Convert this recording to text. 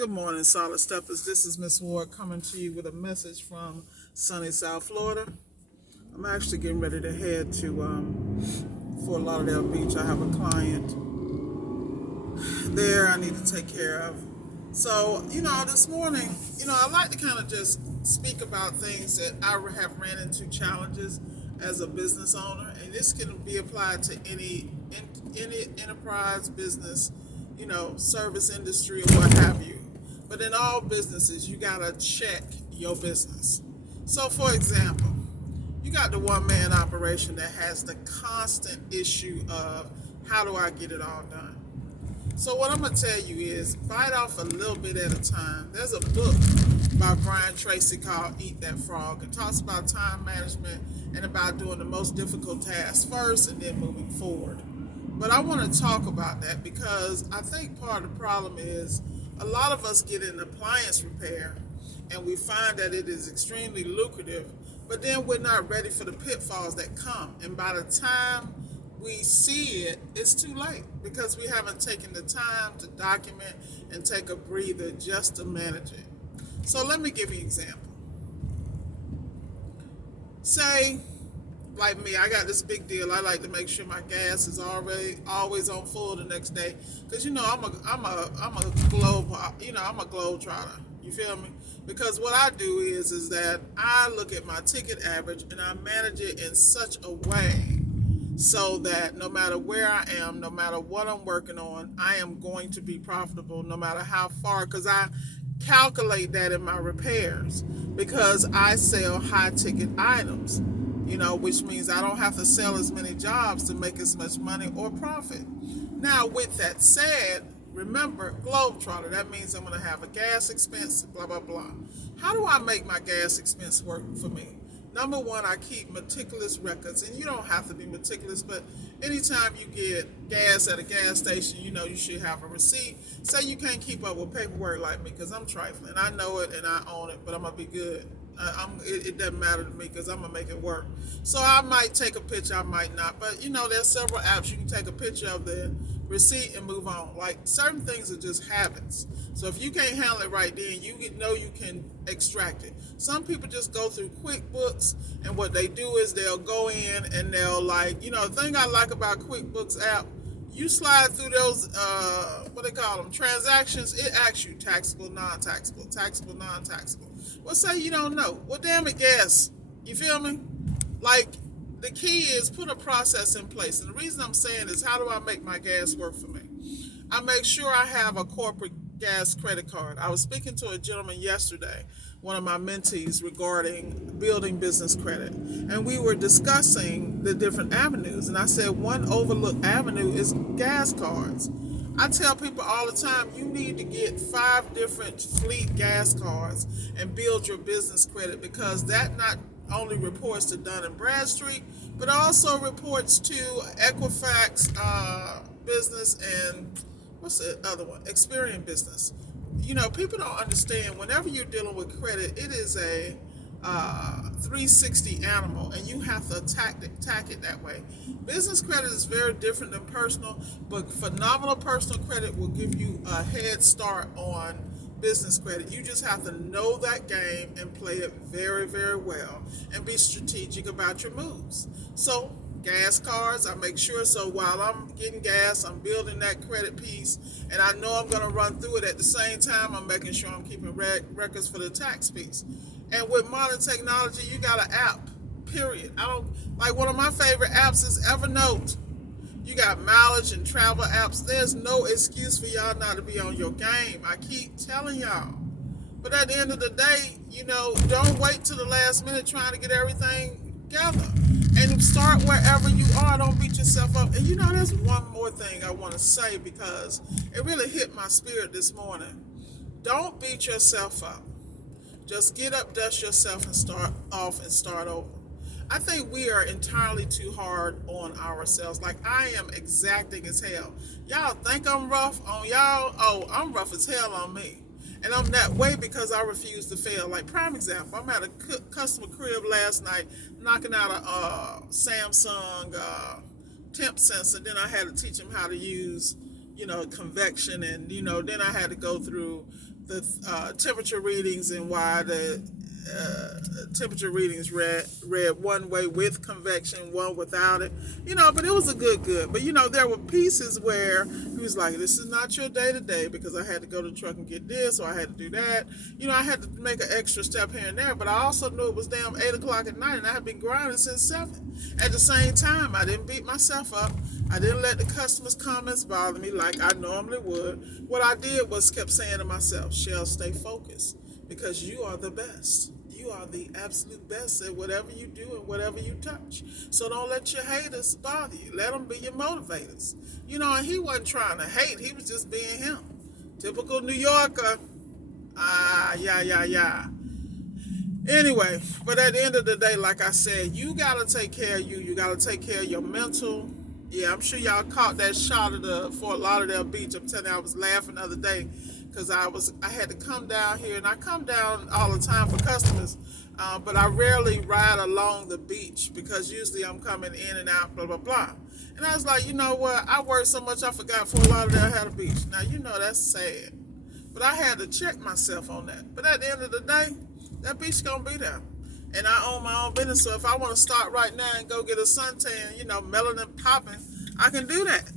Good morning, Solid Steppers. This is Miss Ward coming to you with a message from sunny South Florida. I'm actually getting ready to head to Fort Lauderdale Beach. I have a client there I need to take care of. So, this morning, I like to kind of just speak about things that I have ran into challenges as a business owner, and this can be applied to any enterprise, business, service industry or what have you. But in all businesses, you gotta check your business. So, for example, you got the one man operation that has the constant issue of how do I get it all done? So what I'm gonna tell you is bite off a little bit at a time. There's a book by Brian Tracy called Eat That Frog. It talks about time management and about doing the most difficult tasks first and then moving forward. But I want to talk about that because I think part of the problem is a lot of us get in appliance repair and we find that it is extremely lucrative, but then we're not ready for the pitfalls that come. And by the time we see it, it's too late because we haven't taken the time to document and take a breather just to manage it. So let me give you an example. Say, like me, I got this big deal. I like to make sure my gas is always on full the next day because I'm a globe trotter. You feel me? Because what I do is that I look at my ticket average and I manage it in such a way so that no matter where I am, no matter what I'm working on, I am going to be profitable no matter how far, because I calculate that in my repairs because I sell high ticket items, which means I don't have to sell as many jobs to make as much money or profit. Now, with that said, remember, Globetrotter, that means I'm going to have a gas expense, blah, blah, blah. How do I make my gas expense work for me? Number one, I keep meticulous records, and you don't have to be meticulous, but anytime you get gas at a gas station, you should have a receipt. Say you can't keep up with paperwork like me because I'm trifling. I know it and I own it, but I'm going to be good. It doesn't matter to me because I'm going to make it work. So I might take a picture, I might not, but there's several apps you can take a picture of the receipt and move on. Like certain things are just habits. So if you can't handle it right then, you can extract it. Some people just go through QuickBooks, and what they do is they'll go in and they'll the thing I like about QuickBooks app, you slide through those what they call them, transactions. It asks you taxable, non-taxable, taxable, non-taxable. Well, say you don't know. Well, damn it, guess. You feel me? Like, the key is put a process in place. And the reason I'm saying is, how do I make my gas work for me? I make sure I have a corporate gas credit card. I was speaking to a gentleman yesterday, one of my mentees, regarding building business credit. And we were discussing the different avenues. And I said one overlooked avenue is gas cards. I tell people all the time, you need to get 5 different fleet gas cards and build your business credit, because that not only reports to Dun & Bradstreet, but also reports to Equifax business and what's the other one? Experian business. People don't understand, whenever you're dealing with credit, it is a 360 animal, and you have to attack it that way. Business credit is very different than personal, but phenomenal personal credit will give you a head start on business credit. You just have to know that game and play it very, very well and be strategic about your moves. So gas cards, I make sure, so while I'm getting gas, I'm building that credit piece, and I know I'm going to run through it. At the same time, I'm making sure I'm keeping records for the tax piece. And with modern technology, you got an app, period. One of my favorite apps is Evernote. You got mileage and travel apps. There's no excuse for y'all not to be on your game. I keep telling y'all. But at the end of the day, don't wait till the last minute trying to get everything together. And start wherever you are. Don't beat yourself up. And there's one more thing I want to say, because it really hit my spirit this morning. Don't beat yourself up. Just get up, dust yourself, and start over. I think we are entirely too hard on ourselves. Like, I am exacting as hell. Y'all think I'm rough on y'all? Oh, I'm rough as hell on me. And I'm that way because I refuse to fail. Like, prime example, I'm at a customer crib last night knocking out a Samsung temp sensor. Then I had to teach him how to use, convection, and then I had to go through the temperature readings and why the temperature readings read one way with convection, one without it. But it was a good. But there were pieces where he was like, "This is not your day to day," because I had to go to the truck and get this, or I had to do that. I had to make an extra step here and there. But I also knew it was damn 8 o'clock at night, and I had been grinding since 7. At the same time, I didn't beat myself up. I didn't let the customers' comments bother me like I normally would. What I did was kept saying to myself, "Shell, stay focused, because you are the best. You are the absolute best at whatever you do and whatever you touch. So don't let your haters bother you. Let them be your motivators." And he wasn't trying to hate. He was just being him. Typical New Yorker. Yeah. Anyway, but at the end of the day, like I said, you got to take care of you. You got to take care of your mental. Yeah, I'm sure y'all caught that shot of the Fort Lauderdale beach. I'm telling you, I was laughing the other day because I had to come down here, and I come down all the time for customers, but I rarely ride along the beach because usually I'm coming in and out, blah, blah, blah. And I was like, you know what? I worked so much I forgot Fort Lauderdale had a beach. Now, that's sad. But I had to check myself on that. But at the end of the day, that beach going to be there. And I own my own business, so if I want to start right now and go get a suntan, melanin popping, I can do that.